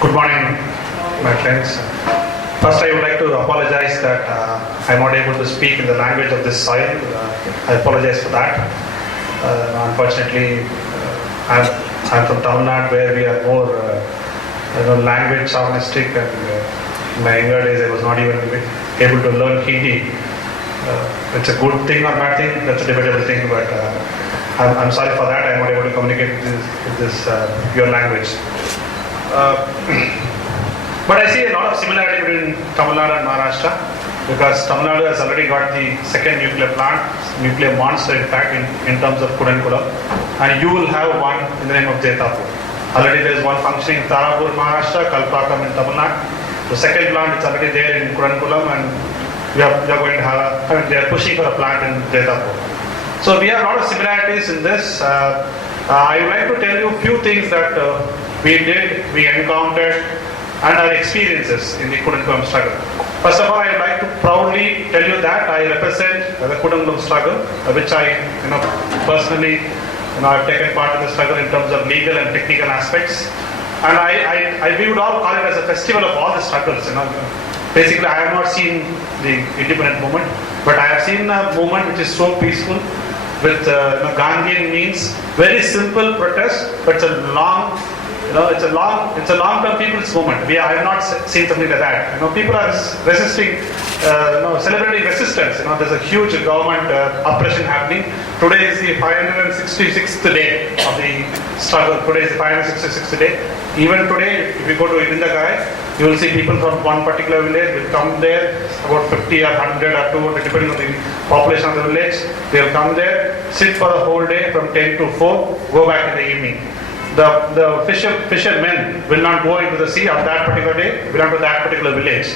Good morning, my friends. First, I would like to apologize that I'm not able to speak in the language of this soil. I apologize for that. Unfortunately, I'm from Tamil Nadu, where we are more language chauvinistic, and in my younger days I was not even able to learn Hindi. It's a good thing or bad thing, that's a debatable thing, but I'm sorry for that. I'm not able to communicate with this your language. But I see a lot of similarity between Tamil Nadu and Maharashtra, because Tamil Nadu has already got the second nuclear plant, nuclear monster in fact, in terms of Kudankulam, and you will have one in the name of Jetapur. Already there is one functioning in Tarapur, Maharashtra, Kalpakam in Tamil Nadu. The second plant is already there in Kudankulam, and we are going to have, they are pushing for a plant in Jetapur. So we have a lot of similarities in this. I would like to tell you a few things that we encountered, and our experiences in the Kudankulam struggle. First of all, I would like to proudly tell you that I represent the Kudankulam struggle, which I personally I've taken part in the struggle in terms of legal and technical aspects. And we would all call it as a festival of all the struggles. Basically, I have not seen the independent movement, but I have seen a movement which is so peaceful, with Gandhian means, very simple protest, but it's a long, it's a long-term people's movement. I have not seen something like that. People are resisting, celebrating resistance. There's a huge government oppression happening. Today is the 566th day of the struggle. Today is the 566th day. Even today, if you go to Idindagai, you will see people from one particular village will come there, about 50 or 100 or 200, depending on the population of the village. They will come there, sit for the whole day from 10 to 4, go back in the evening. The fishermen will not go into the sea on that particular day, belong to that particular village.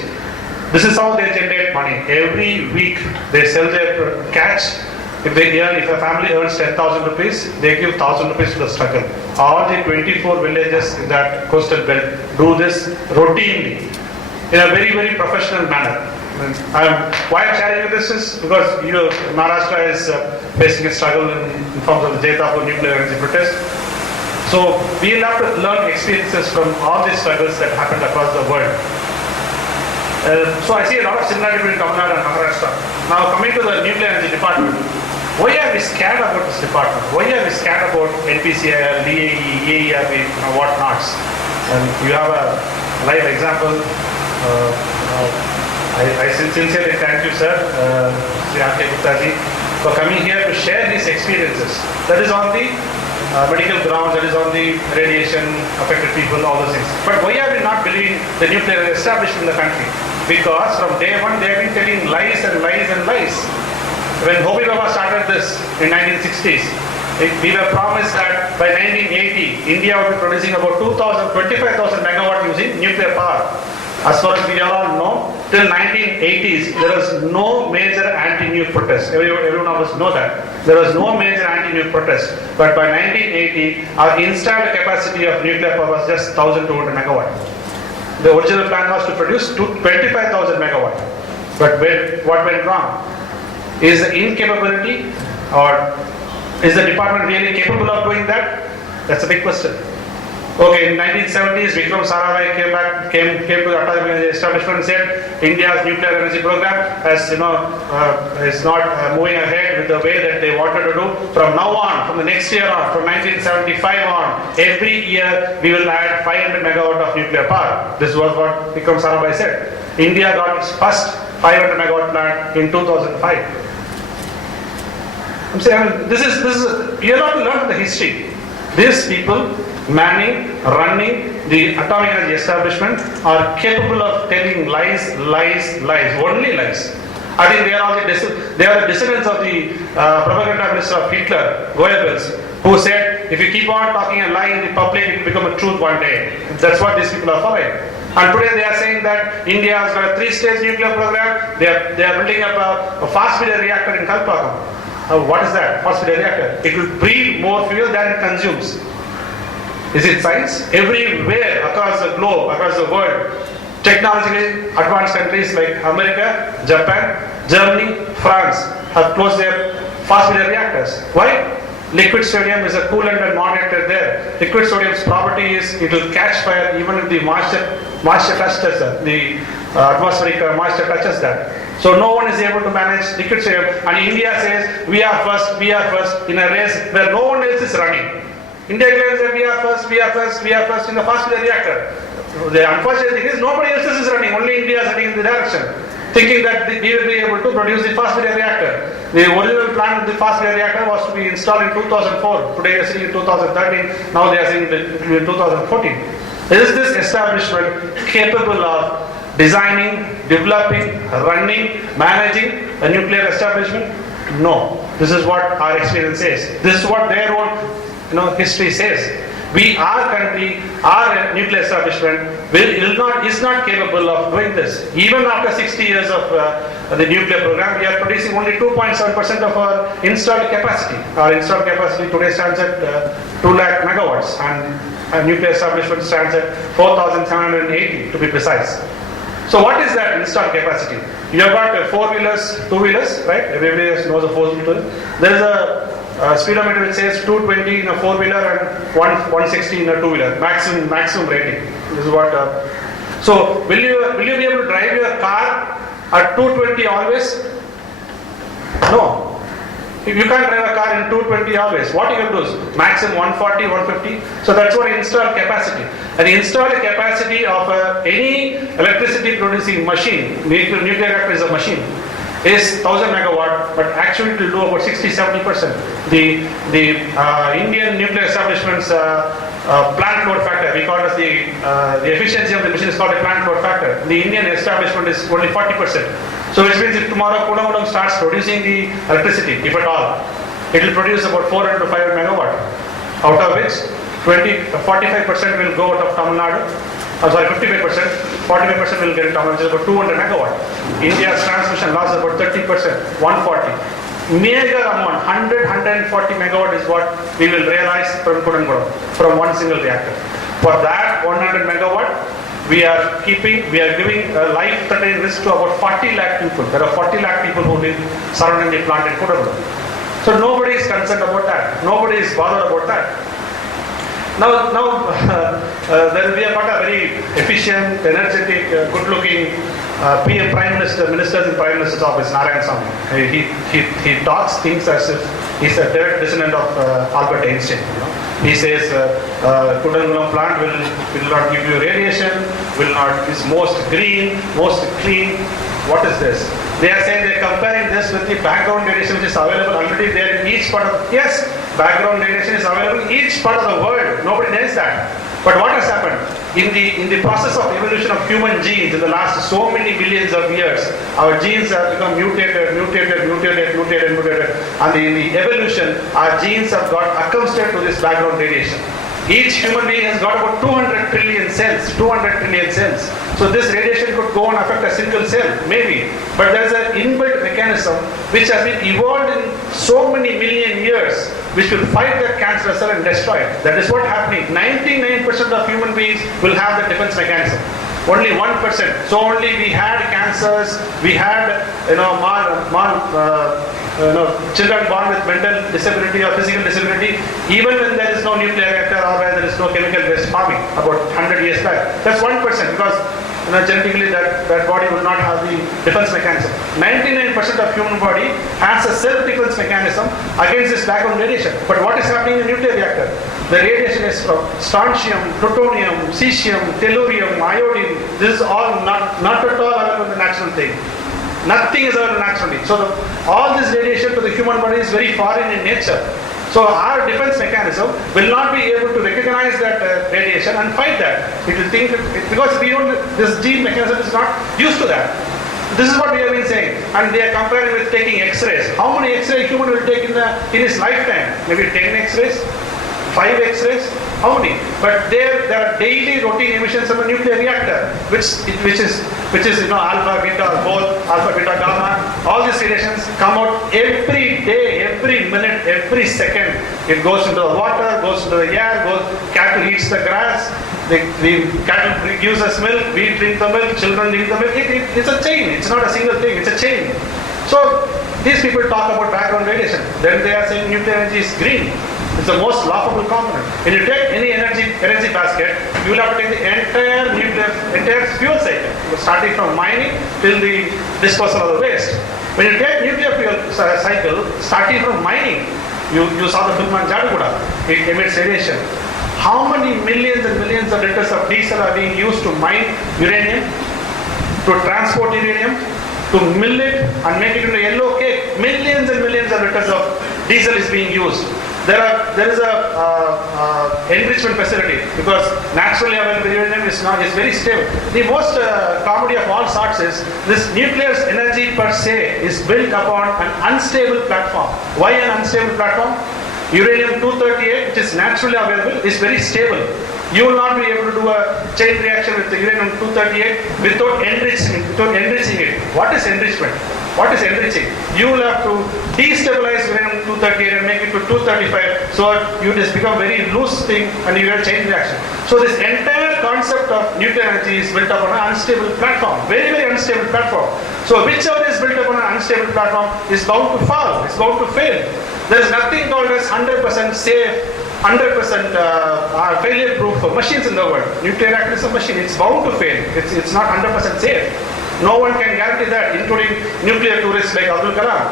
This is how they generate money. Every week they sell their catch. If a family earns 10,000 rupees, they give 1,000 rupees to the struggle. All the 24 villages in that coastal belt do this routinely, in a very, very professional manner. Why I'm sharing this is because Maharashtra is facing a struggle in terms of the Jetapur nuclear energy protest. So we will have to learn experiences from all these struggles that happened across the world. So I see a lot of similarity between Tamil Nadu and Maharashtra. Now coming to the nuclear energy department, why are we scared about this department? Why are we scared about NPCIL, DAE, EAERB, whatnots? And you have a live example. I sincerely thank you, sir, Sri R.K. Gupta-ji, for coming here to share these experiences. That is on the medical grounds, that is on the radiation affected people, all those things. But why are we not believing the nuclear established in the country? Because from day one they have been telling lies and lies and lies. When Homi Baba started this in 1960s, we were promised that by 1980 India would be producing about 25,000 megawatt using nuclear power. As far as we all know, till 1980s there was no major anti-nuke protest. Everyone of us know that. There was no major anti-nuke protest. But by 1980, our installed capacity of nuclear power was just 1,200 megawatt. The original plan was to produce 25,000 megawatt. But what went wrong? Is the incapability, or is the department really capable of doing that? That's a big question. Okay, in 1970s, Vikram Sarabhai came to the Atomic Energy Establishment and said India's nuclear energy program is not moving ahead with the way that they wanted to do. From now on, from the next year on, from 1975 on, every year we will add 500 megawatt of nuclear power. This was what Vikram Sarabhai said. India got its first 500 megawatt plant in 2005. I'm saying, this is you have to learn from the history. These people running the Atomic Energy Establishment are capable of telling lies, only lies. I think they are the descendants of the propaganda minister of Hitler, Goebbels, who said, if you keep on talking a lie in the public, it will become a truth one day. That's what these people are following. And today they are saying that India has got a 3-stage nuclear program. They are building up a fast-breeder reactor in Kalpakam. What is that? Fast-breeder reactor? It will breed more fuel than it consumes. Is it science? Everywhere across the globe, across the world, technologically advanced countries like America, Japan, Germany, France have closed their fast-breeder reactors. Why? Liquid sodium is a coolant and moderator there. Liquid sodium's property is it will catch fire even if the moisture touches the atmospheric moisture touches that. So no one is able to manage liquid sodium, and India says we are first in a race where no one else is running. India claims that we are first in the fast breeder reactor. The unfortunate thing is nobody else is running, only India is heading in the direction, thinking that we will be able to produce the fast breeder reactor. The original plan of the fast breeder reactor was to be installed in 2004. Today they are saying in 2013. Now they are saying in 2014. Is this establishment capable of designing, developing, running, managing a nuclear establishment? No. This is what our experience says. This is what their own history says. Our country, our nuclear establishment is not capable of doing this. Even after 60 years of the nuclear program, we are producing only 2.7% of our installed capacity. Our installed capacity today stands at 2 lakh megawatts, and our nuclear establishment stands at 4,780 to be precise. So what is that installed capacity? You have got four-wheelers, two-wheelers, right? Everybody knows a four-wheeler. There is a speedometer which says 220 in a four-wheeler and 160 in a two-wheeler. Maximum rating. This is what. So will you be able to drive your car at 220 always? No. You can't drive a car in 220 always. What you can do is maximum 140, 150. So that's what installed capacity. And the installed capacity of any electricity producing machine, nuclear reactor is a machine, is 1000 megawatt, but actually it will do about 60-70%. The Indian nuclear establishment's plant load factor, we call it as the efficiency of the machine is called a plant load factor. The Indian establishment is only 40%. So which means if tomorrow Kudamudam starts producing the electricity, if at all, it will produce about 400 to 500 megawatt, out of which 45% will go out of Tamil Nadu. 55%, 45% will get in Tamil Nadu, which is about 200 megawatt. India's transmission loss is about 30%, 140. Mega amount, 140 megawatt is what we will realize from Kudamudam, from one single reactor. For that 100 megawatt, we are giving a life-threatening risk to about 40 lakh people. There are 40 lakh people who live surrounding the plant in Kudamudam. So nobody is concerned about that. Nobody is bothered about that. Now we have got a very efficient, energetic, good-looking PM Prime Minister, ministers in Prime Minister's office, Narayan Swamy. He talks things as if he's a direct descendant of Albert Einstein. He says Kudamudam plant will not give you radiation, is most green, most clean. What is this? They are saying they're comparing this with the background radiation which is available already there in each part of. Yes, background radiation is available in each part of the world. Nobody denies that. But what has happened? In the process of evolution of human genes in the last so many billions of years, our genes have become mutated, and in the evolution, our genes have got accustomed to this background radiation. Each human being has got about 200 trillion cells. So this radiation could go and affect a single cell, maybe. But there is an inbuilt mechanism which has been evolved in so many million years, which will fight that cancerous cell and destroy it. That is what happening. 99% of human beings will have the defense mechanism. Only 1%. So only we had cancers, we had children born with mental disability or physical disability, even when there is no nuclear reactor or where there is no chemical-based farming about 100 years back. That's 1% because genetically that body will not have the defense mechanism. 99% of human body has a self-defense mechanism against this background radiation. But what is happening in the nuclear reactor? The radiation is from strontium, plutonium, cesium, tellurium, iodine. This is all not at all available in the natural thing. Nothing is available naturally. So all this radiation to the human body is very foreign in nature. So our defense mechanism will not be able to recognize that radiation and fight that. It will think because this gene mechanism is not used to that. This is what we have been saying, and they are comparing with taking X-rays. How many X-rays human will take in his lifetime? Maybe 10 X-rays, 5 X-rays. How many? But there are daily routine emissions from a nuclear reactor, which is alpha, beta, both alpha, beta, gamma. All these radiations come out every day, every minute, every second. It goes into the water, goes into the air, cattle eats the grass. The cattle gives us milk, we drink the milk, children drink the milk. It's a chain. It's not a single thing. It's a chain. So These people talk about background radiation. Then they are saying nuclear energy is green. It's the most laughable component. When you take any energy basket, you will have to take the entire fuel cycle, starting from mining till the disposal of the waste. When you take nuclear fuel cycle, starting from mining, you saw the film on Jaduguda, it emits radiation. How many millions and millions of liters of diesel are being used to mine uranium, to transport uranium, to mill it and make it into yellow cake? Millions and millions of liters of diesel is being used. There is a enrichment facility, because naturally available uranium is very stable. The most comedy of all sorts is this nuclear energy per se is built upon an unstable platform. Why an unstable platform? Uranium-238, which is naturally available, is very stable. You will not be able to do a chain reaction with the uranium-238 without enriching it. What is enrichment? What is enriching? You will have to destabilize uranium-238 and make it to 235, so you just become very loose thing and you get chain reaction. So this entire concept of nuclear energy is built upon an unstable platform, very, very unstable platform. So whichever is built upon an unstable platform is bound to fall, it's bound to fail. There is nothing called as 100% safe, 100% failure-proof machines in the world. Nuclear reactor is a machine, it's bound to fail. It's not 100% safe. No one can guarantee that, including nuclear tourists like Abdul Kalam.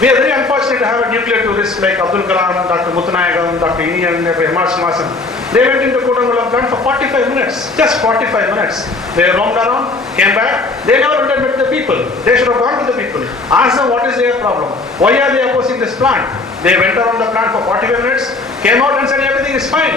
We are very unfortunate to have a nuclear tourist like Abdul Kalam, Dr. Muthanayagam, Dr. Inian, M.R. Srinivasan. They went into Kodangulam plant for 45 minutes, just 45 minutes. They roamed around, came back. They never went and met the people. They should have gone to the people. Ask them what is their problem. Why are they opposing this plant? They went around the plant for 45 minutes, came out and said everything is fine.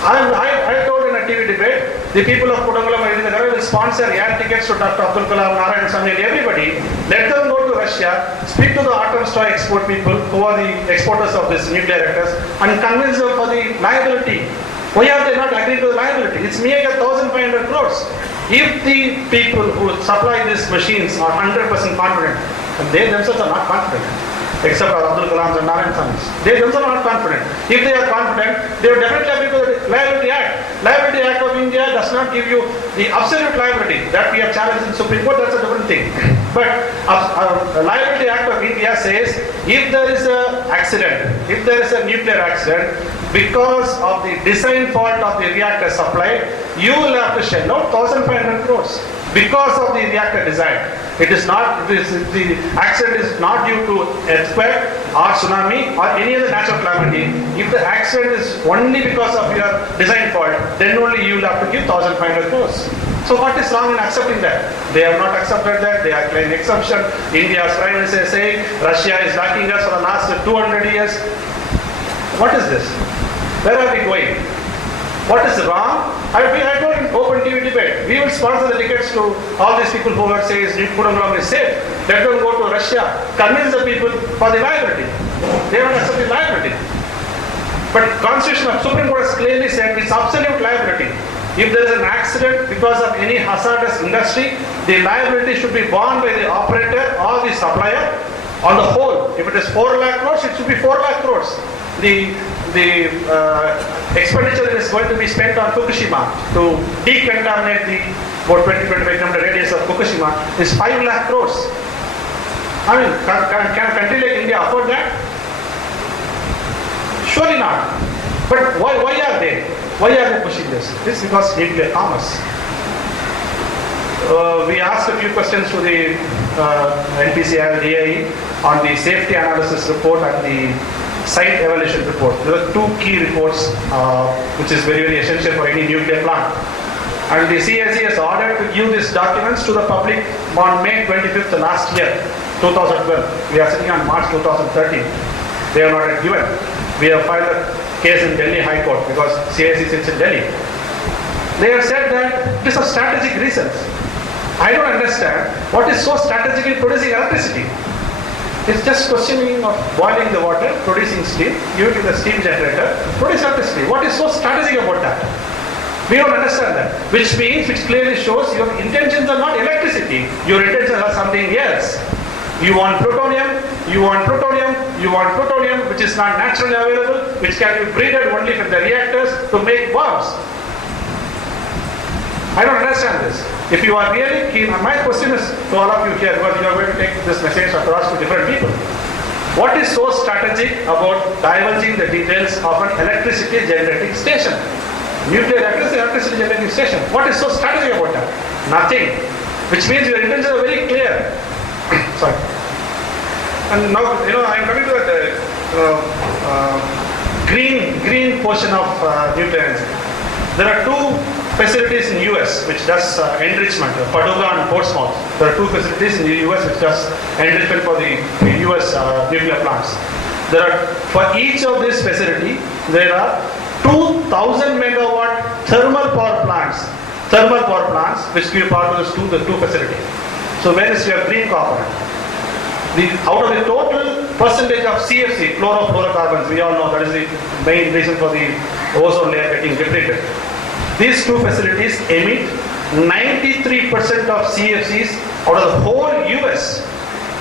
I told in a TV debate, the people of Kodangulam will sponsor air tickets to Dr. Abdul Kalam, Narayan Swamy, and everybody. Let them go to Russia, speak to the atom toy export people who are the exporters of these nuclear reactors, and convince them for the liability. Why are they not agreeing to the liability? It's mere 1,500 crores. If the people who supply these machines are 100% confident, and they themselves are not confident, except for Abdul Kalam's and Narayan Swamy's, they themselves are not confident. If they are confident, they will definitely agree to the Liability Act. Liability Act of India does not give you the absolute liability that we have challenged in Supreme Court. That's a different thing. But the Liability Act of India says if there is an accident, if there is a nuclear accident, because of the design fault of the reactor supply, you will have to shell out 1,500 crores because of the reactor design. It is not, the accident is not due to earthquake or tsunami or any other natural calamity. If the accident is only because of your design fault, then only you will have to give 1,500 crores. So what is wrong in accepting that? They have not accepted that. They are claiming exemption. India's Prime Minister is saying Russia is backing us for the last 200 years. What is this? Where are we going? What is wrong? I told in open TV debate, we will sponsor the tickets to all these people who are saying Kodangulam is safe. Let them go to Russia, convince the people for the liability. They don't accept the liability. But Constitution of Supreme Court has clearly said it's absolute liability. If there is an accident because of any hazardous industry, the liability should be borne by the operator or the supplier on the whole. If it is 4 lakh crores, it should be 4 lakh crores. The expenditure that is going to be spent on Fukushima to decontaminate the about 20-25 kilometer radius of Fukushima is 5 lakh crores. I mean, can a country like India afford that? Surely not. But why are they? Why are they pushing this? It's because nuclear commerce. We asked a few questions to the NPCI DIE on the safety analysis report and the site evaluation report. There are two key reports which is very, very essential for any nuclear plant. And the CIC has ordered to give these documents to the public on May 25th last year, 2012. We are sitting on March 2013. They have not yet given. We have filed a case in Delhi High Court because CIC sits in Delhi. They have said that it is for strategic reasons. I don't understand what is so strategic in producing electricity. It's just questioning of boiling the water, producing steam, give it to the steam generator, produce electricity. What is so strategic about that? We don't understand that. Which clearly shows your intentions are not electricity. Your intentions are something else. You want plutonium, you want plutonium, you want plutonium which is not naturally available, which can be breeded only from the reactors to make bombs. I don't understand this. If you are really keen, and my question is to all of you here, because you are going to take this message across to different people. What is so strategic about divulging the details of an electricity generating station? Nuclear electricity generating station. What is so strategic about that? Nothing. Which means your intentions are very clear. Sorry. And now, I am coming to the green portion of nuclear energy. There are two facilities in US which does enrichment, Paducah and Portsmouth. There are two facilities in the US which does enrichment for the US nuclear plants. For each of these facility, there are 2,000 megawatt thermal power plants which give power to the two facilities. So where is your green component? Out of the total percentage of CFC, chlorofluorocarbons, we all know that is the main reason for the ozone layer getting depleted. These two facilities emit 93% of CFCs out of the whole US.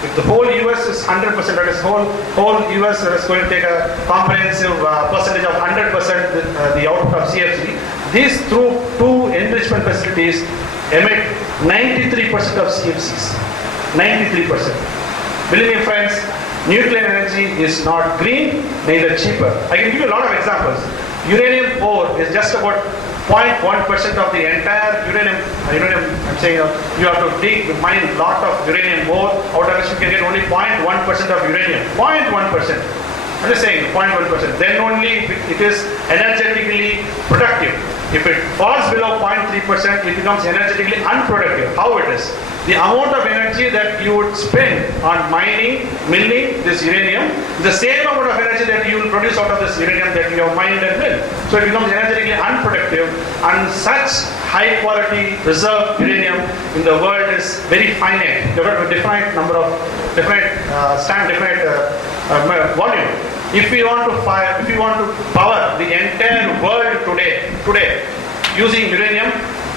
If the whole US is 100%, that is whole US is going to take a comprehensive percentage of 100% the output of CFC. These two enrichment facilities emit 93% of CFCs. 93%. Believe me, friends, nuclear energy is not green, neither cheaper. I can give you a lot of examples. Uranium ore is just about 0.1% of the entire uranium, I'm saying you have to mine a lot of uranium ore, out of which you can get only 0.1% of uranium. 0.1%. I'm just saying 0.1%. Then only it is energetically productive. If it falls below 0.3%, it becomes energetically unproductive. How it is? The amount of energy that you would spend on milling this uranium is the same amount of energy that you will produce out of this uranium that you have mined and milled. So it becomes energetically unproductive, and such high quality reserve uranium in the world is very finite. You have a definite number of volume. If we want to power the entire world today using uranium,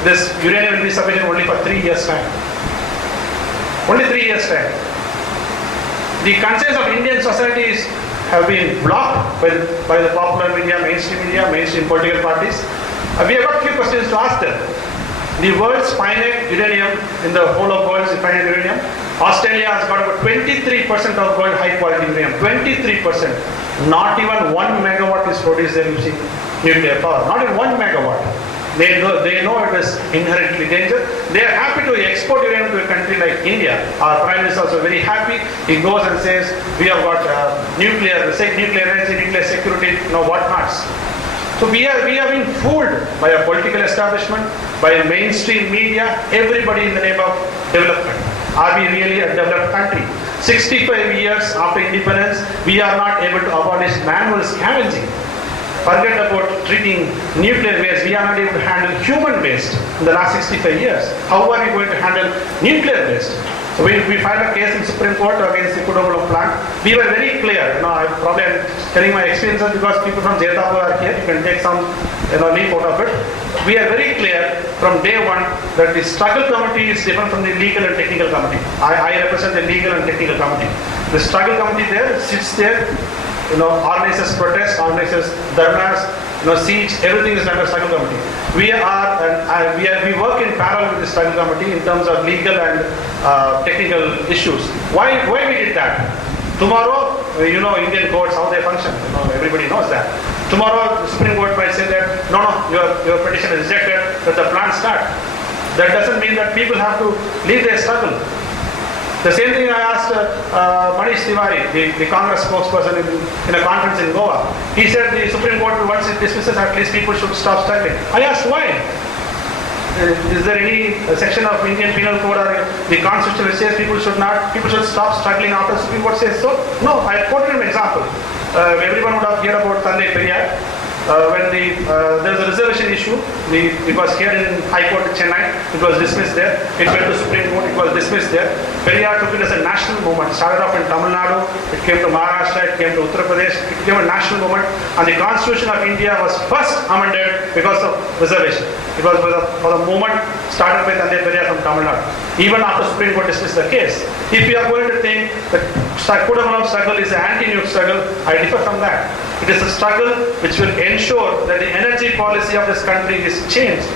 this uranium will be sufficient only for 3 years' time. Only 3 years' time. The concerns of Indian societies have been blocked by the popular media, mainstream political parties. We have got a few questions to ask them. The world's finite uranium, in the whole of world's finite uranium, Australia has got about 23% of world high quality uranium. 23%. Not even 1 megawatt is produced there using nuclear power. Not even 1 megawatt. They know it is inherently dangerous. They are happy to export uranium to a country like India. Our Prime Minister is also very happy. He goes and says, we have got nuclear energy, nuclear security, whatnots. So we have been fooled by a political establishment, by a mainstream media, everybody in the name of development. Are we really a developed country? 65 years after independence, we are not able to abolish manual scavenging. Forget about treating nuclear waste. We are not able to handle human waste in the last 65 years. How are we going to handle nuclear waste? So we filed a case in Supreme Court against the Kudankulam plant. We were very clear. I probably am telling my experiences because people from Jayapur are here. You can take some leap out of it. We are very clear from day one that the struggle committee is different from the legal and technical committee. I represent the legal and technical committee. The struggle committee sits there, organizes protests, organizes dharnas, siege, everything is under struggle committee. We work in parallel with the struggle committee in terms of legal and technical issues. Why we did that? Tomorrow, Indian courts, how they function, everybody knows that. Tomorrow, the Supreme Court might say that, no, your petition is rejected, let the plant start. That doesn't mean that people have to leave their struggle. The same thing I asked Manish Tiwari, the Congress spokesperson in a conference in Goa. He said the Supreme Court, once it dismisses, at least people should stop struggling. I asked why. Is there any section of Indian Penal Code or the Constitution which says people should stop struggling after the Supreme Court says so? No, I quoted an example. Everyone would have heard about Tandai Periyar. When there was a reservation issue, it was here in High Court in Chennai, it was dismissed there. It went to Supreme Court, it was dismissed there. Periyar took it as a national movement. It started off in Tamil Nadu, it came to Maharashtra, it came to Uttar Pradesh, it became a national movement, and the Constitution of India was first amended because of reservation. It was for the movement started by Tandai Periyar from Tamil Nadu. Even after Supreme Court dismissed the case. If you are going to think that Kudankulam struggle is an anti-nuke struggle, I differ from that. It is a struggle which will ensure that the energy policy of this country is changed.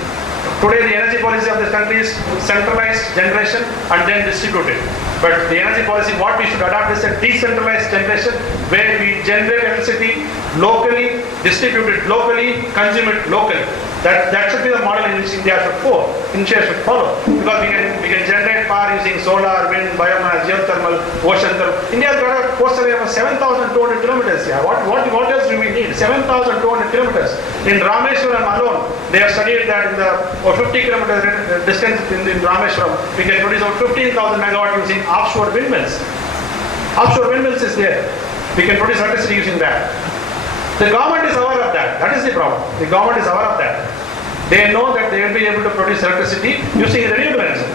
Today the energy policy of this country is centralized generation and then distributed. But the energy policy, what we should adopt is a decentralized generation where we generate electricity locally, distribute it locally, consume it locally. That should be the model in which India should follow. Because we can generate power using solar, wind, biomass, geothermal, ocean thermal. India has got a coastal area of 7,200 kilometers here. What else do we need? 7,200 kilometers. In Rameshwaram alone, they have studied that in the 50 kilometer distance in Rameshwaram, we can produce about 15,000 megawatt using offshore windmills. Offshore windmills is there. We can produce electricity using that. The government is aware of that. That is the problem. The government is aware of that. They know that they will be able to produce electricity using renewable energy.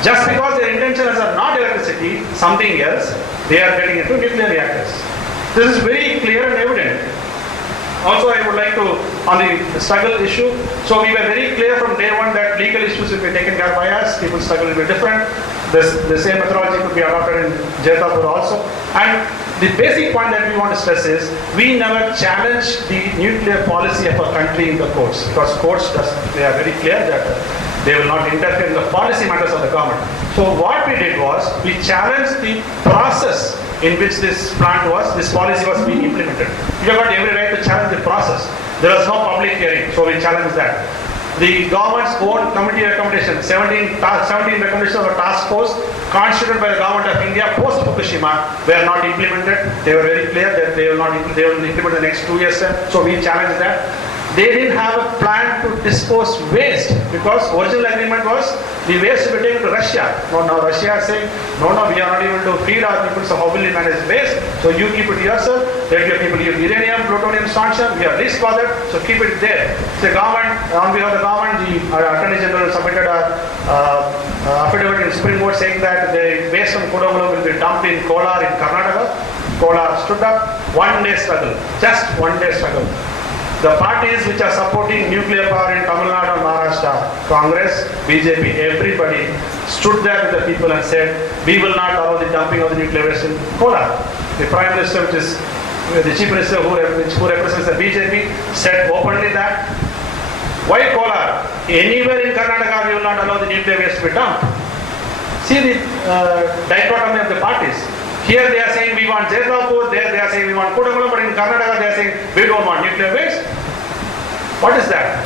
Just because their intentions are not electricity, something else, they are getting into nuclear reactors. This is very clear and evident. Also, I would like to, on the struggle issue, so we were very clear from day one that legal issues will be taken care of by us, people's struggle will be different. The same methodology could be adopted in Jaitapur also. And the basic point that we want to stress is, we never challenge the nuclear policy of a country in the courts, because courts, they are very clear that they will not interfere in the policy matters of the government. So what we did was, we challenged the process in which this policy was being implemented. You have got every right to challenge the process. There was no public hearing, so we challenged that. The government's own committee recommendation, 17 recommendations of a task force constituted by the government of India post Fukushima were not implemented. They were very clear that they will implement the next 2 years. So we challenged that. They didn't have a plan to dispose waste, because original agreement was the waste will be taken to Russia. Now Russia is saying, no, we are not able to feed our people, so how will we manage waste? So you keep it yourself, let your people use uranium, plutonium, strontium, we are least bothered, so keep it there. So the government, on behalf of the government, the Attorney General submitted a affidavit in Supreme Court saying that the waste from Kodamangala will be dumped in Kolar in Karnataka. Kolar stood up, 1 day struggle, just 1 day struggle. The parties which are supporting nuclear power in Tamil Nadu and Maharashtra, Congress, BJP, everybody stood there with the people and said, we will not allow the dumping of the nuclear waste in Kolar. The Prime Minister, which is the Chief Minister who represents the BJP, said openly that, why Kolar? Anywhere in Karnataka we will not allow the nuclear waste to be dumped. See the dichotomy of the parties. Here they are saying we want Jaitapur, there they are saying we want Kodamangala, but in Karnataka they are saying we don't want nuclear waste. What is that?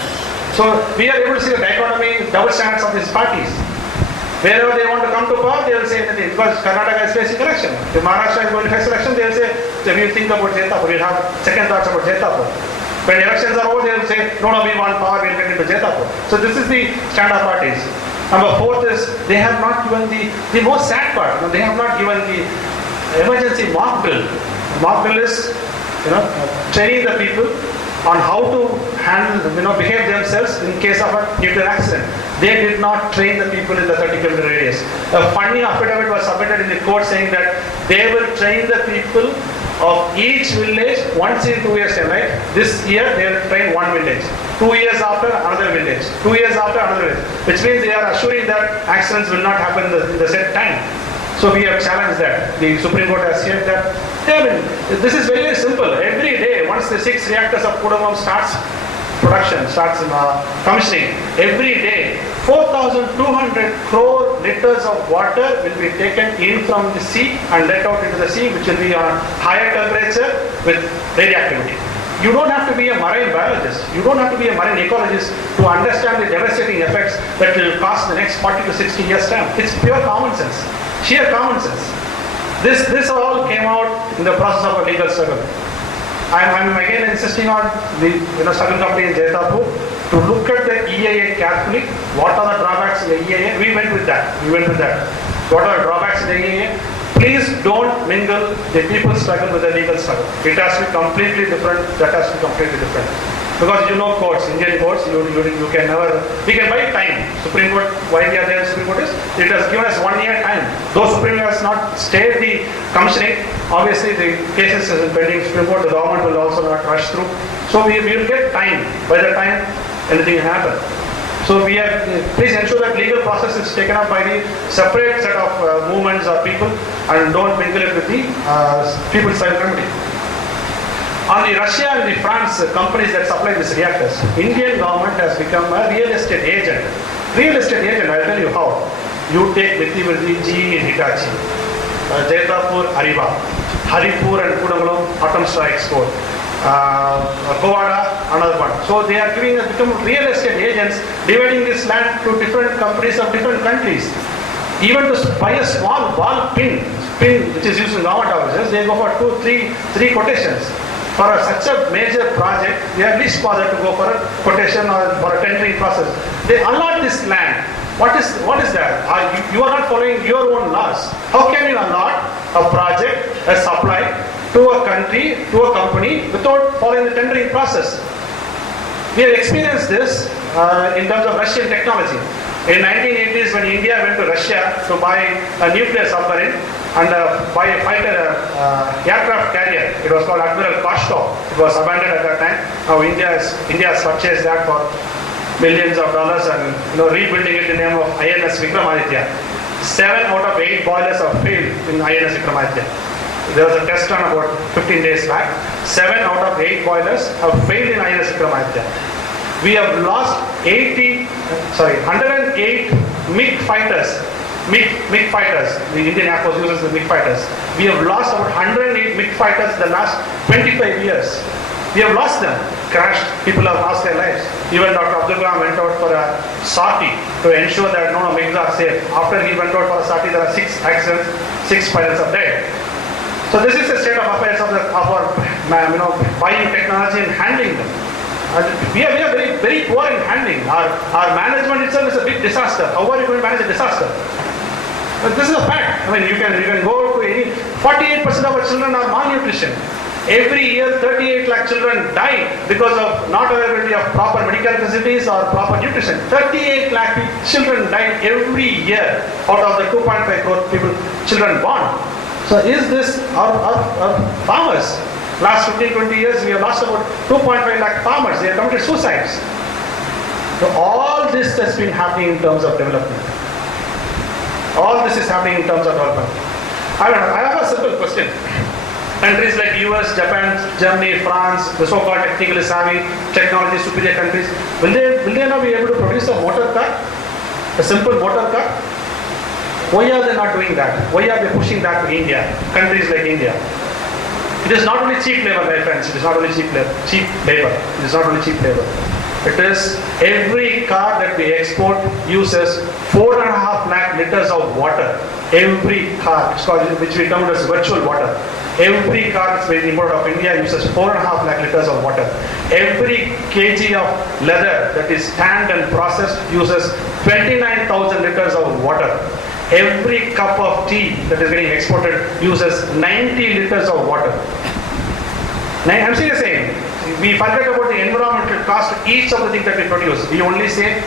So we are able to see the dichotomy, double standards of these parties. Wherever they want to come to power, they will say anything, because Karnataka is facing election. If Maharashtra is going to face election, they will say, we will think about Jaitapur, we will have second thoughts about Jaitapur. When elections are over, they will say, no, we want power, we will get into Jaitapur. So this is the standard parties. Number 4th is, they have not given the most sad part, they have not given the emergency mock drill. Mock drill is, training the people on how to handle, behave themselves in case of a nuclear accident. They did not train the people in the 30-kilometer radius. A funny affidavit was submitted in the court saying that they will train the people of each village once in 2 years time, right? This year they will train one village. 2 years after another village. 2 years after another village. Which means they are assuring that accidents will not happen in the set time. So we have challenged that. The Supreme Court has said that. This is very, very simple. Every day, once the 6 reactors of Kodamangala starts commissioning, every day 4,200 crore liters of water will be taken in from the sea and let out into the sea, which will be on higher temperature with radioactivity. You don't have to be a marine biologist, you don't have to be a marine ecologist to understand the devastating effects that will cause the next 40 to 60 years time. It's pure common sense, sheer common sense. This all came out in the process of a legal struggle. I'm again insisting on the struggle company in Jaitapur to look at the EIA carefully. What are the drawbacks in the EIA? We went with that. What are the drawbacks in the EIA? Please don't mingle the people's struggle with the legal struggle. It has to be completely different. That has to be completely different. Because courts, Indian courts, you can never, we can buy time. Supreme Court, why we are there in Supreme Court is, it has given us 1 year time. Though Supreme Court has not stayed the commissioning, obviously the cases is pending Supreme Court, the government will also not rush through. So we will get time, by the time anything happens. So please ensure that legal process is taken up by the separate set of movements or people, and don't mingle it with the people's side remedy. On the Russia and the France companies that supply these reactors, Indian government has become a real estate agent. Real estate agent, I'll tell you how. You take Mithivirdi, GE and Hitachi, Jaitapur, Ariba, Haripur and Kudangalam, Atom Star Export, Kovada, another one. So they are become real estate agents, dividing this land to different companies of different countries. Even to buy a small ball pin which is used in government offices, they go for three quotations. For such a major project, they are least bothered to go for a quotation or for a tendering process. They allot this land. What is that? You are not following your own laws. How can you allot a project, a supply to a country, to a company without following the tendering process? We have experienced this in terms of Russian technology. In 1980s, when India went to Russia to buy a nuclear submarine and buy a fighter aircraft carrier, it was called Admiral Koshkov. It was abandoned at that time. Now India has purchased that for millions of dollars and rebuilding it in the name of INS Vikramaditya. 7 out of 8 boilers have failed in INS Vikramaditya. There was a test run about 15 days back. 7 out of 8 boilers have failed in INS Vikramaditya. We have lost 108 MiG fighters. MiG fighters. The Indian Air Force uses the MiG fighters. We have lost about 108 MiG fighters in the last 25 years. We have lost them. Crashed. People have lost their lives. Even Dr. Abdul Kalam went out for a sortie to ensure that no MiGs are safe. After he went out for a sortie, there are 6 accidents, 6 pilots are dead. So this is the state of affairs of our buying technology and handling them. And we are very, very poor in handling. Our management itself is a big disaster. How are you going to manage a disaster? But this is a fact. I mean, you can go to any. 48% of our children are malnutrition. Every year, 38 lakh children die because of not availability of proper medical facilities or proper nutrition. 38 lakh children die every year out of the 2.5 crore children born. So is this our farmers? Last 15-20 years, we have lost about 2.5 lakh farmers. They have committed suicides. So all this has been happening in terms of development. All this is happening in terms of development. I have a simple question. Countries like US, Japan, Germany, France, the so-called technically savvy, technology superior countries, will they now be able to produce a motor car? A simple motor car? Why are they not doing that? Why are they pushing that to India? Countries like India. It is not only cheap labor, my friends. It is not only cheap labor. It is not only cheap labor. It is every car that we export uses 4.5 lakh liters of water. Every car, which we term as virtual water. Every car that's being imported of India uses 4.5 lakh liters of water. Every kg of leather that is tanned and processed uses 29,000 liters of water. Every cup of tea that is getting exported uses 90 liters of water. I'm saying, we forget about the environmental cost of each of the things that we produce. We only say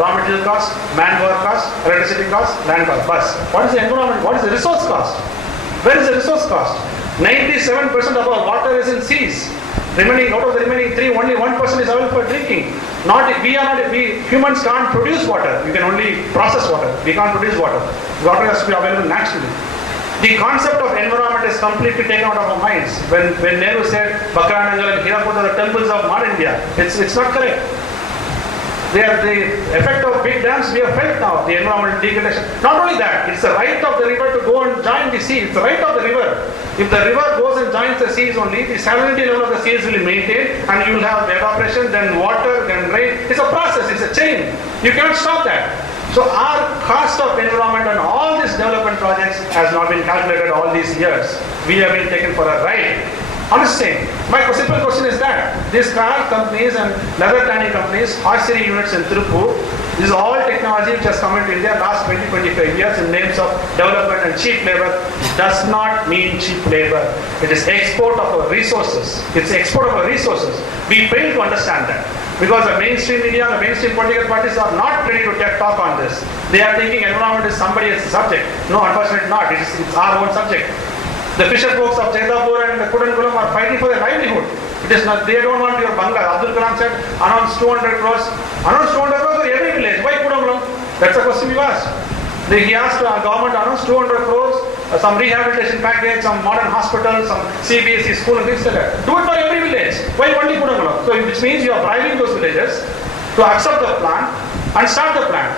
raw material cost, manpower cost, electricity cost, land cost. But what is the environment? What is the resource cost? Where is the resource cost? 97% of our water is in seas. Out of the remaining 3, only 1% is available for drinking. We humans can't produce water. We can only process water. We can't produce water. Water has to be available naturally. The concept of environment is completely taken out of our minds. When Nehru said Bakranangal and Hirakud are the temples of modern India, it's not correct. The effect of big dams we have felt now, the environmental degradation. Not only that, it's the right of the river to go and join the sea. It's the right of the river. If the river goes and joins the seas only, the salinity level of the seas will be maintained and you will have evaporation, then water, then rain. It's a process, it's a chain. You cannot stop that. So our cost of environment on all these development projects has not been calculated all these years. We have been taken for a ride. Understand? My simple question is that these car companies and leather tanning companies, hatchery units in Tirupur, this is all technology which has come into India last 20-25 years in names of development and cheap labor. Does not mean cheap labor. It is export of our resources. It's export of our resources. We fail to understand that. Because the mainstream media and the mainstream political parties are not ready to talk on this. They are thinking environment is somebody else's subject. No, unfortunately not. It's our own subject. The fisher folks of Jaitapur and Kudankulam are fighting for their livelihood. It is not, they don't want your bangla. Abdul Kalam said, announce 200 crores. Announce 200 crores for every village. Why Kudankulam? That's the question we asked. He asked government to announce 200 crores some rehabilitation package, some modern hospital, some CBSE school and things like that. Do it for every village. Why only Kudangalam? So which means you are bribing those villages to accept the plan and start the plan.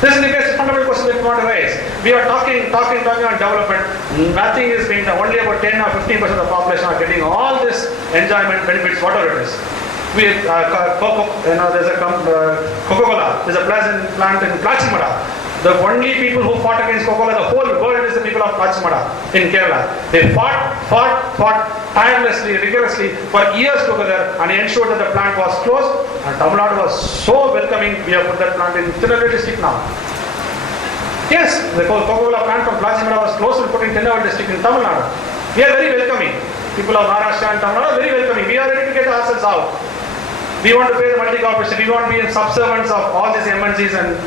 This is the basic fundamental question that we want to raise. We are talking on development. Nothing is being done. Only about 10 or 15% of the population are getting all this enjoyment, benefits, whatever it is. There's a Coca-Cola. There's a plant in Plachimada. The only people who fought against Coca-Cola, the whole world, is the people of Plachimada in Kerala. They fought tirelessly, rigorously for years together and ensured that the plant was closed. And Tamil Nadu was so welcoming. We have put that plant in Tirunelveli district now. Yes, the Coca-Cola plant from Plachimada was closed and put in Tirunelveli district in Tamil Nadu. We are very welcoming. People of Maharashtra and Tamil Nadu are very welcoming. We are ready to get ourselves out. We want to pay the multi-corporation. We want to be subservients of all these MNCs and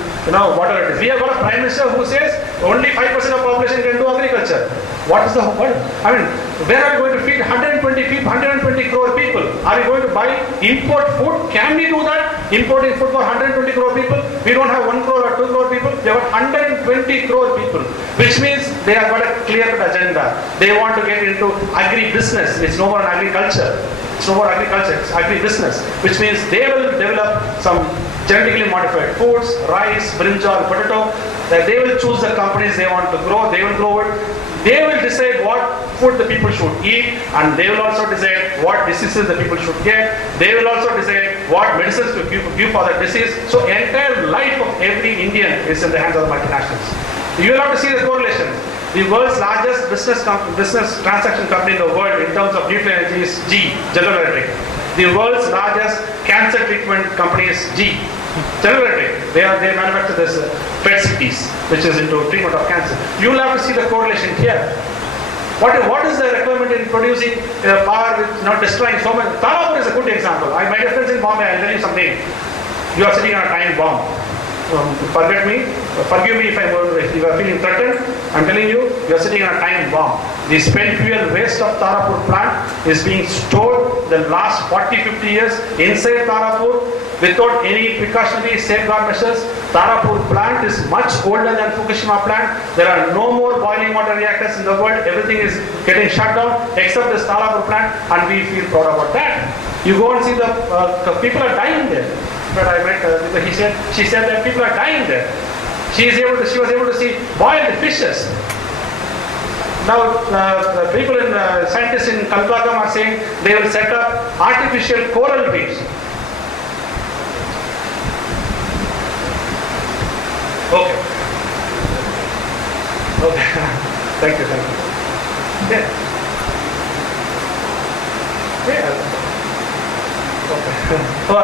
whatever it is. We have got a prime minister who says only 5% of population can do agriculture. What is the whole? I mean, where are we going to feed 120 crore people? Are we going to buy import food? Can we do that? Importing food for 120 crore people? We don't have 1 crore or 2 crore people. We have 120 crore people, which means they have got a clear-cut agenda. They want to get into agri-business. It's no more an agriculture. It's no more agriculture, it's agri-business, which means they will develop some genetically modified foods, rice, brinjal, potato. They will choose the companies they want to grow, they will grow it. They will decide what food the people should eat, and they will also decide what diseases the people should get. They will also decide what medicines to give for that disease. So entire life of every Indian is in the hands of the multinationals. You will have to see the correlation. The world's largest business transaction company in the world in terms of nuclear energy is General Electric. The world's largest cancer treatment company is General Electric. They manufacture this PET CTs, which is into treatment of cancer. You will have to see the correlation here. What is the requirement in producing power with not destroying so much? Tarapur is a good example. My dear friends in Bombay, I'll tell you something. You are sitting on a time bomb. Forgive me if you are feeling threatened. I'm telling you, you are sitting on a time bomb. The spent fuel waste of Tarapur plant is being stored the last 40-50 years inside Tarapur without any precautionary safeguard measures. Tarapur plant is much older than Fukushima plant. There are no more boiling water reactors in the world. Everything is getting shut down except this Tarapur plant, and we feel proud about that. You go and see the people are dying there. But I met, she said that people are dying there. She was able to see boiled fishes. Now, the people scientists in Kalpakam are saying they will set up artificial coral reefs. Okay. Thank you. Yeah. Okay. Oh,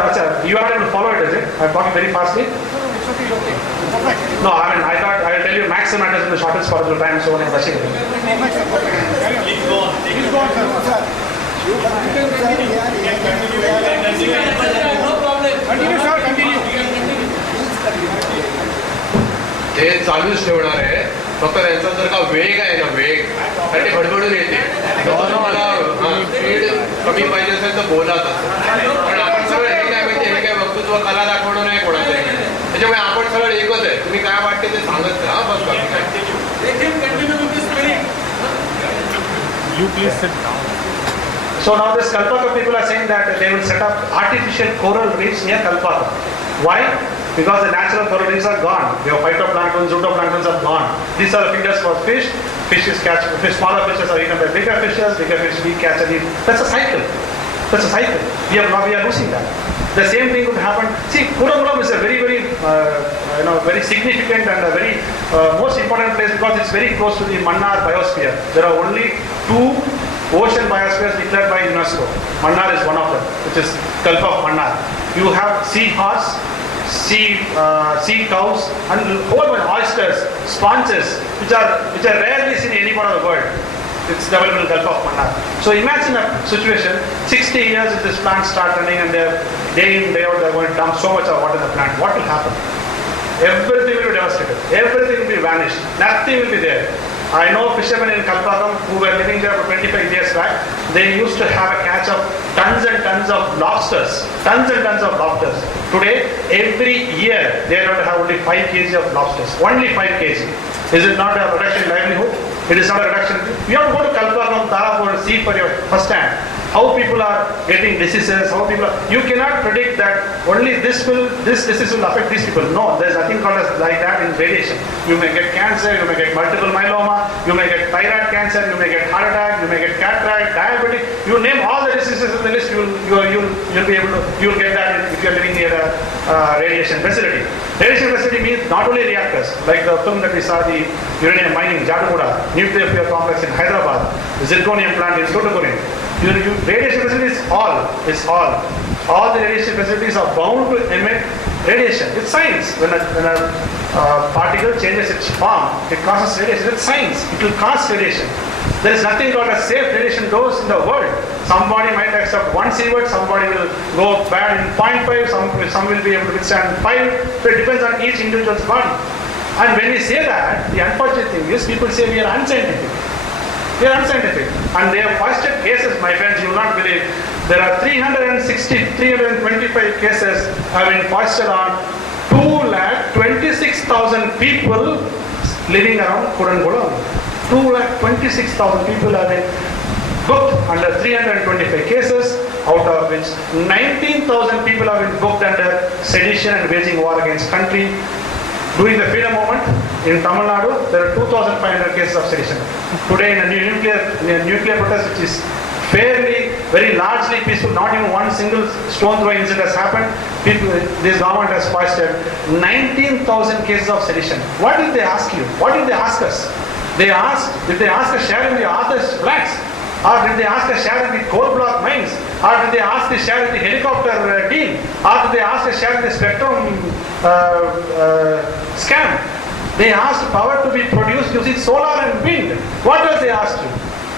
you are able to follow it, is it? I'm talking very fastly. It's okay. Perfect. No, I thought I will tell you maximum matters in the shortest possible time, so I'm rushing it. Please go on, sir. Continue, sir. Continue. ते चालूच ठेवणार आहे. फक्त त्यांचा जर का वेग आहे ना, वेग तर ते भडभडून येते. मला स्पीड कमी पाहिजे असेल तर बोलत असतं. पण आपण सगळं हे काय माहिती, हे काय वक्तृत्व कला दाखवणं नाही कोणाचं. त्याच्यामुळे आपण सगळं एकच आहे. तुम्ही काय वाटते ते सांगत राहा, बस बाकी काय. You please sit down. So now this Kalpaka people are saying that they will set up artificial coral reefs near Kalpaka. Why? Because the natural coral reefs are gone. Your phytoplanktons, zooplanktons are gone. These are feeders for fish. Smaller fishes are eaten by bigger fishes. Bigger fish we catch and eat. That's a cycle. We are losing that. The same thing would happen. See, Kudangalam is a very, very significant and a very most important place because it's very close to the Mannar biosphere. There are only 2 ocean biospheres declared by UNESCO. Mannar is one of them, which is Gulf of Mannar. You have seahorse, sea cows, and whole bunch of oysters, sponges, which are rarely seen in any part of the world. It's available in Gulf of Mannar. So imagine a situation, 60 years if this plant starts running and they're day in, day out, they're going to dump so much of water in the plant. What will happen? Everything will be devastated. Everything will be vanished. Nothing will be there. I know fishermen in Kalpakam who were living there for 25 years back. They used to have a catch of tons and tons of lobsters. Today, every year, they are going to have only 5 kg of lobsters. Only 5 kg. Is it not a reduction in livelihood? It is not a reduction. You have to go to Kalpakam, Tarapur, see for your first hand how people are getting diseases, how people are, you cannot predict that only this disease will affect these people. No, there's nothing called as like that in radiation. You may get cancer, you may get multiple myeloma, you may get thyroid cancer, you may get heart attack, you may get cataract, diabetic. You name all the diseases in the list, you'll be able to, you'll get that if you're living near a radiation facility. Radiation facility means not only reactors, like the film that we saw, the uranium mining, Jaduguda, nuclear fuel complex in Hyderabad, the zirconium plant in Tuticorin. Radiation facilities, it's all. All the radiation facilities are bound to emit radiation. It's science. When a particle changes its form, it causes radiation. It's science. It will cause radiation. There is nothing called a safe radiation dose in the world. Somebody might accept 1 sievert, somebody will go bad in 0.5, some will be able to withstand 5. So it depends on each individual's body. And when we say that, the unfortunate thing is people say we are unscientific. We are unscientific. And they have foisted cases, my friends, you will not believe. There are 325 cases have been foisted on 226,000 people living around Kudangulam. 226,000 people have been booked under 325 cases, out of which 19,000 people have been booked under sedition and waging war against country. During the freedom movement in Tamil Nadu, there are 2,500 cases of sedition. Today in a nuclear protest, which is very largely peaceful, not even one single stone throwing incident has happened, this government has foisted 19,000 cases of sedition. What did they ask you? What did they ask us? Did they ask a share in the author's flats? Or did they ask a share in the coal block mines? Or did they ask the share in the helicopter deal? Or did they ask a share in the spectrum scam? They asked power to be produced using solar and wind. What does they ask you?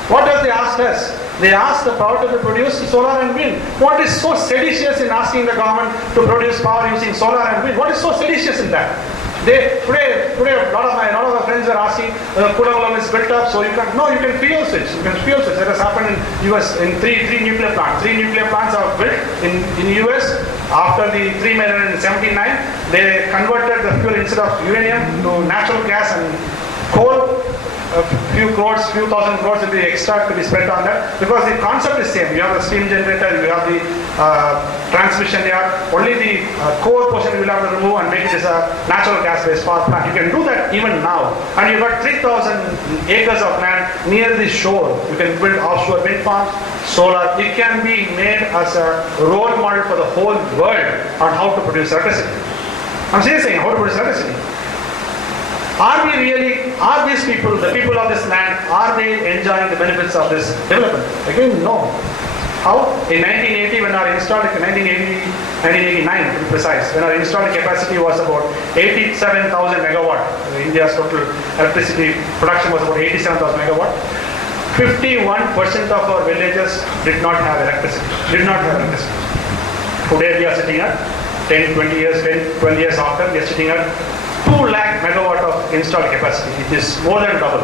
What does they ask us? They ask the power to be produced solar and wind. What is so seditious in asking the government to produce power using solar and wind? What is so seditious in that? Today, a lot of my friends are asking, Kudangulam is built up, so you can fuel switch. That has happened in US in three nuclear plants. 3 nuclear plants are built in US. After the 3 million in 79, they converted the fuel instead of uranium to natural gas and coal. A few thousand crores will be extra to be spread on that, because the concept is same. You have the steam generator, you have the transmission yard. Only the core portion you will have to remove and make it as a natural gas based power plant. You can do that even now. And you've got 3,000 acres of land near the shore. You can build offshore wind farms, solar. It can be made as a role model for the whole world on how to produce electricity. I'm seriously saying how to produce electricity. Are these people, the people of this land, are they enjoying the benefits of this development? Again, no. How? In 1980, when our installed, 1989 to be precise, when our installed capacity was about 87,000 megawatt, India's total electricity production was about 87,000 megawatt, 51% of our villages did not have electricity. Today we are sitting at 12 years after, we are sitting at 2 lakh megawatt of installed capacity. It is more than double.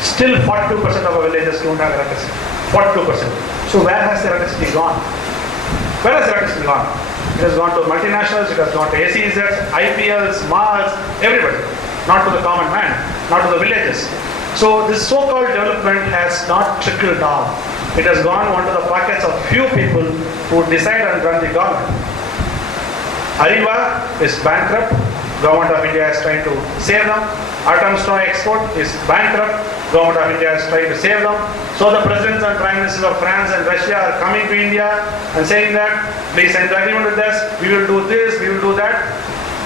Still 42% of our villages don't have electricity. 42%. So where has the electricity gone? It has gone to multinationals, it has gone to SEZs, IPLs, Mars, everybody. Not to the common man, not to the villages. So this so-called development has not trickled down. It has gone onto the pockets of few people who decide and run the government. Ariba is bankrupt. Government of India is trying to save them. Atom straw export is bankrupt. Government of India is trying to save them. So the presidents and prime ministers of France and Russia are coming to India and saying that, please sign the agreement with us, we will do this, we will do that.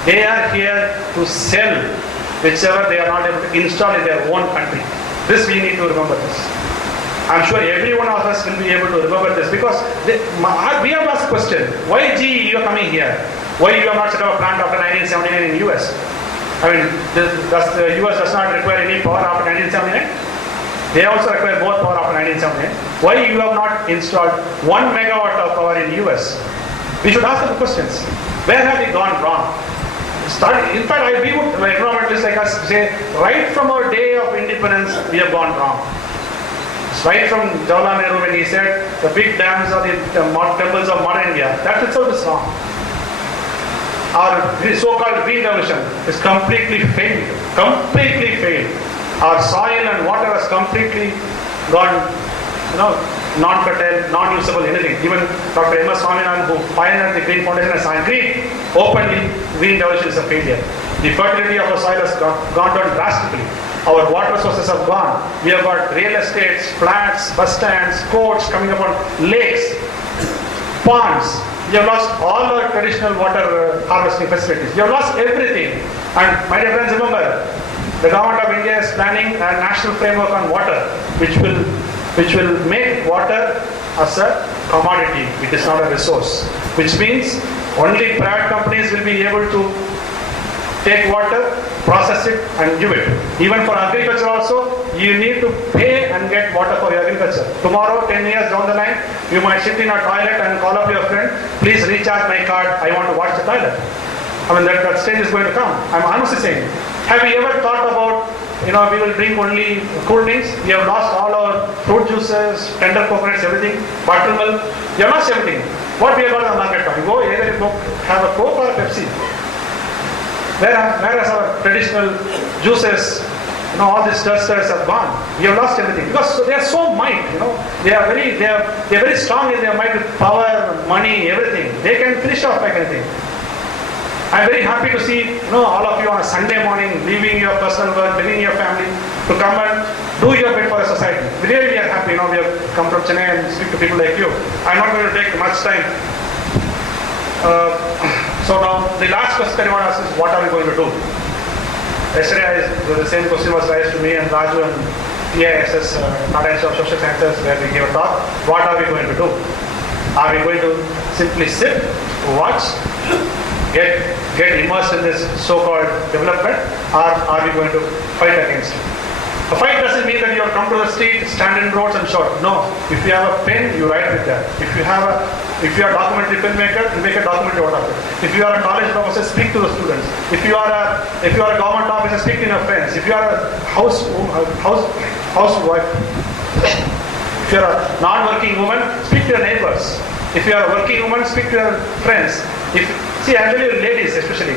They are here to sell whichever they are not able to install in their own country. This we need to remember this. I'm sure every one of us will be able to remember this, because we have asked a question, why GE you are coming here? Why you have not set up a plant after 1979 in the US? I mean, the US does not require any power after 1979. They also require more power after 1979. Why you have not installed 1 megawatt of power in the US? We should ask them questions. Where have we gone wrong? In fact, we would, environmentalists like us, say, right from our day of independence, we have gone wrong. Right from Jawaharlal Nehru, when he said the big dams are the temples of modern India, that itself is wrong. Our so-called green revolution is completely failed. Our soil and water has completely gone, non-fertile, non-usable, anything. Even Dr. M. S. Swaminathan, who pioneered the Green Foundation, has agreed openly green revolution is a failure. The fertility of the soil has gone down drastically. Our water sources have gone. We have got real estates, flats, bus stands, courts coming up on lakes, ponds. We have lost all our traditional water harvesting facilities. We have lost everything. And my dear friends, remember, the government of India is planning a national framework on water, which will make water as a commodity. It is not a resource. Which means only private companies will be able to take water, process it and give it. Even for agriculture also, you need to pay and get water for your agriculture. Tomorrow, 10 years down the line, you might sit in a toilet and call up your friend, please recharge my card, I want to watch the toilet. I mean, that stage is going to come. I'm honestly saying, have you ever thought about, we will drink only cool drinks? We have lost all our fruit juices, tender coconuts, everything, buttermilk. We have lost everything. What we have got in the market now? You go, either you go have a Coke or a Pepsi. Whereas our traditional juices, all these dusters have gone. We have lost everything because they are so might. They are very strong in their might with power, money, everything. They can finish off like anything. I'm very happy to see all of you on a Sunday morning, leaving your personal work, leaving your family to come and do your bit for the society. Really, we are happy. We have come from Chennai and speak to people like you. I'm not going to take much time. So now the last question I want to ask is, what are we going to do? Yesterday the same question was raised to me and Raju and TISS, Tata Institute of Social Sciences, where we gave a talk. What are we going to do? Are we going to simply sit, watch, get immersed in this so-called development, or are we going to fight against it? A fight doesn't mean that you have come to the street, stand in roads and shout. No. If you have a pen, you write with that. If you are a documentary filmmaker, you make a documentary out of it. If you are a college professor, speak to the students. If you are a government officer, speak to your friends. If you are a housewife, if you are a non-working woman, speak to your neighbors. If you are a working woman, speak to your friends. I tell you, ladies especially,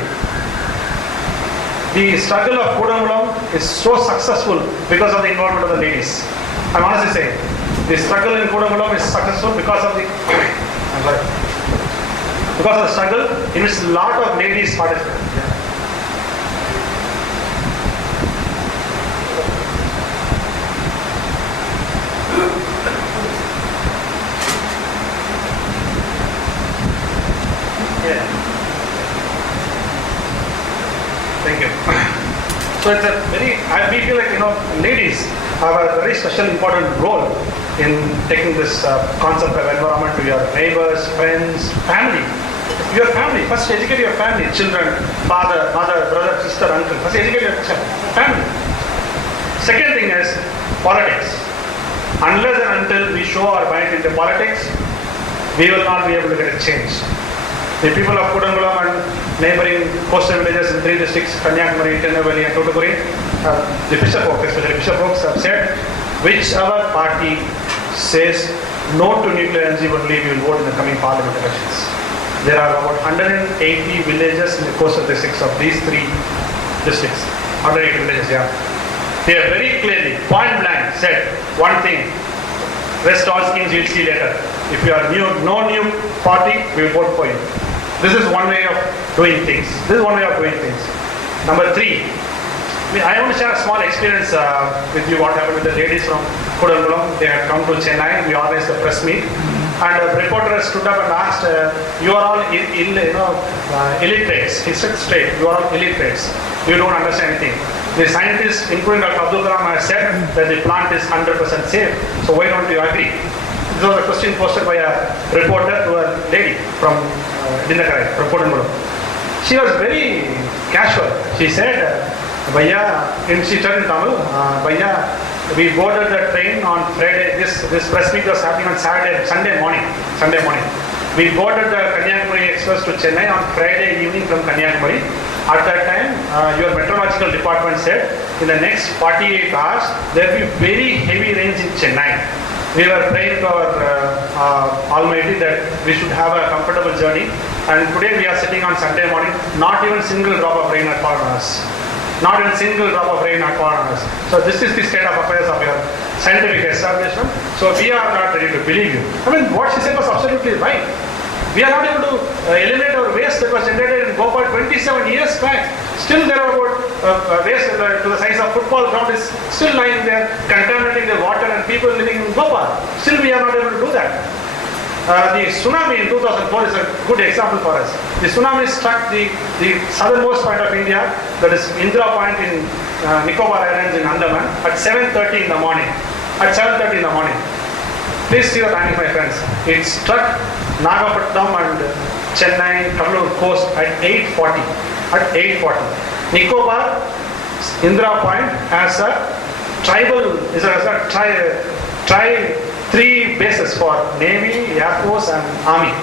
the struggle of Kudangulam is so successful because of the involvement of the ladies. I'm honestly saying, the struggle in Kudangulam is successful because of the struggle in which a lot of ladies participate. Thank you. So it's we feel like, ladies have a very special important role in taking this concept of environment to your neighbors, friends, family. Your family, first educate your family, children, father, mother, brother, sister, uncle. First educate your family. Second thing is politics. Unless and until we show our mind into politics, we will not be able to get a change. The people of Kudangulam and neighboring coastal villages in 3 districts, Kanyakumari, Tirunelveli and Tuticorin, the fisher folk, especially fisher folks, have said, whichever party says no to nuclear energy only, we will vote in the coming parliament elections. There are about 180 villages in the coastal districts of these 3 districts. 180 villages, yeah. They have very clearly, point blank, said one thing: rest all schemes you'll see later. If you are no new party, we will vote for you. This is one way of doing things. Number 3, I want to share a small experience with you what happened with the ladies from Kudangulam. They had come to Chennai. We organized a press meet. And a reporter stood up and asked, you are all illiterates. He said straight, you are all illiterates. You don't understand anything. The scientists, including Dr. Abdul Kalam, have said that the plant is 100% safe. So why don't you agree? This was a question posted by a reporter to a lady from Dindakarai, from Kudangulam. She was very casual. She said, she turned in Tamil, we boarded the train on Friday. This press meet was happening on Sunday morning. We boarded the Kanyakumari Express to Chennai on Friday evening from Kanyakumari. At that time, your meteorological department said in the next 48 hours there will be very heavy rains in Chennai. We were praying to our Almighty that we should have a comfortable journey. And today we are sitting on Sunday morning, not even single drop of rain had fallen on us. Not a single drop of rain had fallen on us. So this is the state of affairs of your scientific establishment. So we are not ready to believe you. I mean, what she said was absolutely right. We are not able to eliminate our waste that was generated in Bhopal 27 years back. Still there are about waste to the size of football ground is still lying there, contaminating the water and people living in Bhopal. Still we are not able to do that. The tsunami in 2004 is a good example for us. The tsunami struck the southernmost point of India, that is Indira Point in Nicobar Islands in Andaman at 7:30 in the morning. At 7:30 in the morning. Please see the timing, my friends. It struck Nagapattinam and Chennai, Kannur coast at 8:40. At 8:40. Nicobar, Indira Point has a three bases for Navy, Air Force and Army.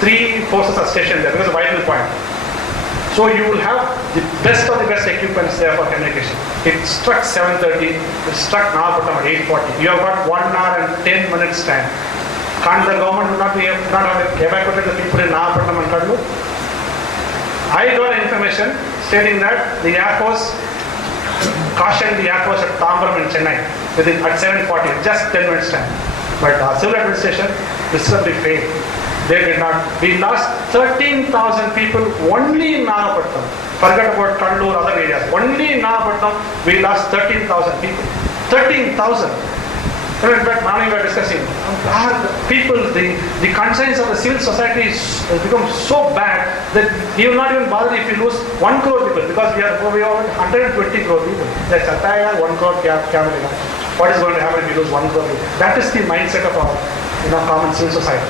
Three forces are stationed there because it's a vital point. So you will have the best of the best equipments there for communication. It struck 7:30, it struck Nagapattinam at 8:40. You have got 1 hour and 10 minutes time. Can't the government not have evacuated the people in Nagapattinam and Kannur? I got information stating that the Air Force cautioned the Air Force at Tambaram in Chennai at 7:40, just 10 minutes time. But our civil administration miserably failed. They did not. We lost 13,000 people only in Nagapattinam. Forget about Kannur, other areas. Only in Nagapattinam, we lost 13,000 people. 13,000. In fact, now we were discussing, people, the conscience of the civil society has become so bad that he will not even bother if you lose 1 crore people, because we are 120 crore people. That's Ataya, 1 crore family. What is going to happen if you lose 1 crore people? That is the mindset of our common civil society.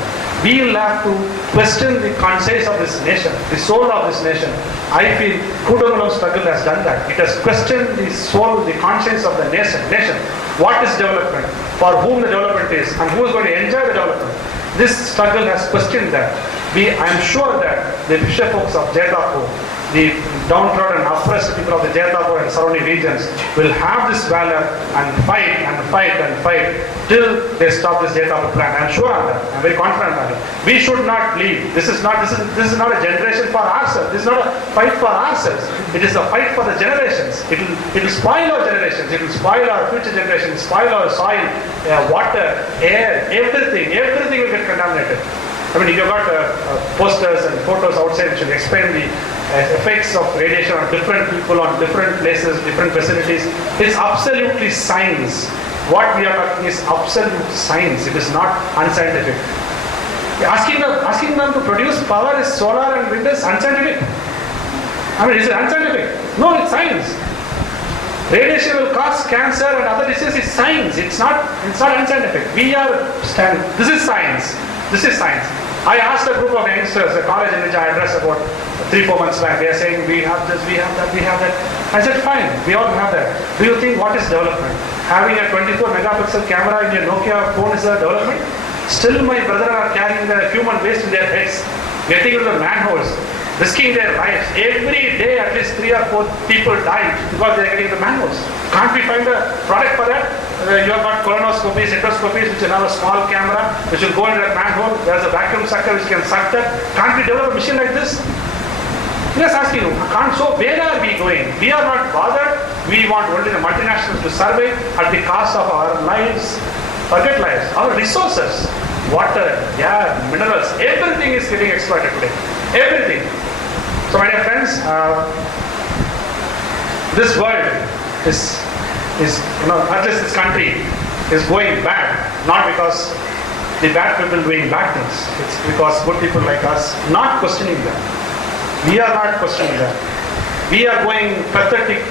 We will have to question the conscience of this nation, the soul of this nation. I feel Kudangalam struggle has done that. It has questioned the soul, the conscience of the nation. What is development? For whom the development is, and who is going to enjoy the development? This struggle has questioned that. I am sure that the fisher folks of Jaitapur, the downtrodden and oppressed people of the Jaitapur and surrounding regions will have this valor and fight till they stop this Jaitapur plan. I am sure of that. I am very confident of it. We should not leave. This is not a generation for ourselves. This is not a fight for ourselves. It is a fight for the generations. It will spoil our generations. It will spoil our future generations, spoil our soil, water, air, everything. Everything will get contaminated. I mean, you've got posters and photos outside which will explain the effects of radiation on different people, on different places, different facilities. It's absolutely science. What we are talking is absolute science. It is not unscientific. Asking them to produce power is solar and wind is unscientific. I mean, is it unscientific? No, it's science. Radiation will cause cancer and other diseases. It's science. It's not unscientific. This is science. This is science. I asked a group of youngsters, a college in which I addressed about 3-4 months back. They are saying, we have this, we have that, we have that. I said, fine, we all have that. Do you think what is development? Having a 24 megapixel camera in your Nokia phone is a development? Still my brethren are carrying the human waste in their heads, getting into the manholes, risking their lives. Every day at least 3 or 4 people die because they are getting the manholes. Can't we find a product for that? You have got colonoscopies, endoscopies, which will have a small camera, which will go into that manhole. There's a vacuum sucker which can suck that. Can't we develop a machine like this? Just asking you, so where are we going? We are not bothered. We want only the multinationals to survey at the cost of our lives. Forget lives. Our resources, water, air, minerals, everything is getting exploited today. Everything. So my dear friends, this world is at least this country is going bad, not because the bad people doing bad things. It's because good people like us not questioning them. We are not questioning them. We are going pathetic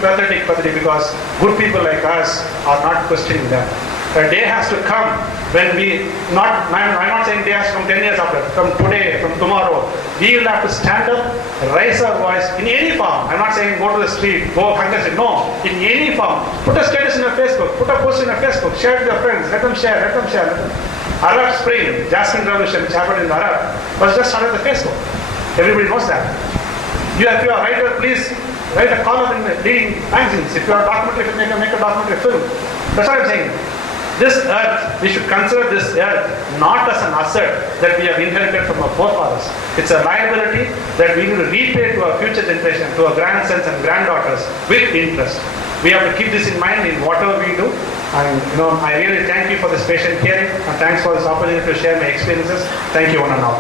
because good people like us are not questioning them. A day has to come when I'm not saying day has to come 10 years after, from today, from tomorrow, we will have to stand up, raise our voice in any form. I'm not saying go to the street, go hunger street, no, in any form. Put a status in your Facebook, put a post in your Facebook, share it with your friends, let them share. Arab Spring, Jasmine Revolution, which happened in the Arab, was just started on the Facebook. Everybody knows that. If you are a writer, please write a column in the leading magazines. If you are a documentary, make a documentary film. That's what I'm saying. This earth, we should consider this earth not as an asset that we have inherited from our forefathers. It's a liability that we need to repay to our future generation, to our grandsons and granddaughters with interest. We have to keep this in mind in whatever we do. And I really thank you for this patient hearing, and thanks for this opportunity to share my experiences. Thank you one and all.